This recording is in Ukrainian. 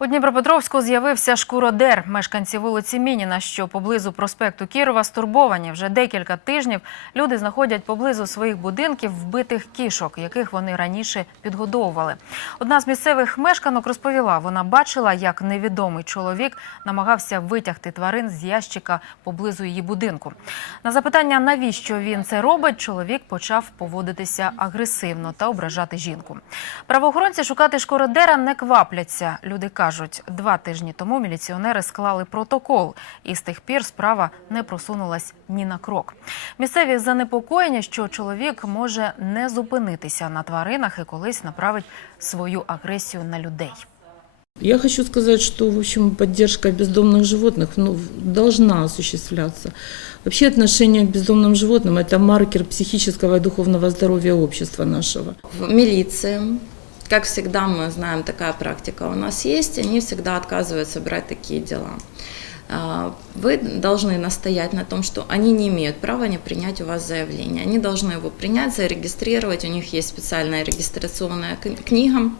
У Дніпропетровську з'явився шкуродер. Мешканці вулиці Мініна, що поблизу проспекту Кірова, стурбовані. Вже декілька тижнів люди знаходять поблизу своїх будинків вбитих кішок, яких вони раніше підгодовували. Одна з місцевих мешканок розповіла, вона бачила, як невідомий чоловік намагався витягти тварин з ящика поблизу її будинку. На запитання, навіщо він це робить, чоловік почав поводитися агресивно та ображати жінку. Правоохоронці шукати шкуродера не квапляться. Люди кажуть, два тижні тому міліціонери склали протокол, і з тих пір справа не просунулась ні на крок. Місцеві занепокоєні, що чоловік може не зупинитися на тваринах і колись направить свою агресію на людей. Я хочу сказать, что, в общем, поддержка бездомных животных ну, должна осуществляться. Вообще отношение к бездомным животным – это маркер психического и духовного здоровья общества нашего. В милиции, как всегда, мы знаем, такая практика у нас есть, они всегда отказываются брать такие дела. А, Вы должны настоять на том, что они не имеют права не принять у вас заявление. Они должны его принять, зарегистрировать. У них есть специальная регистрационная кни- книга,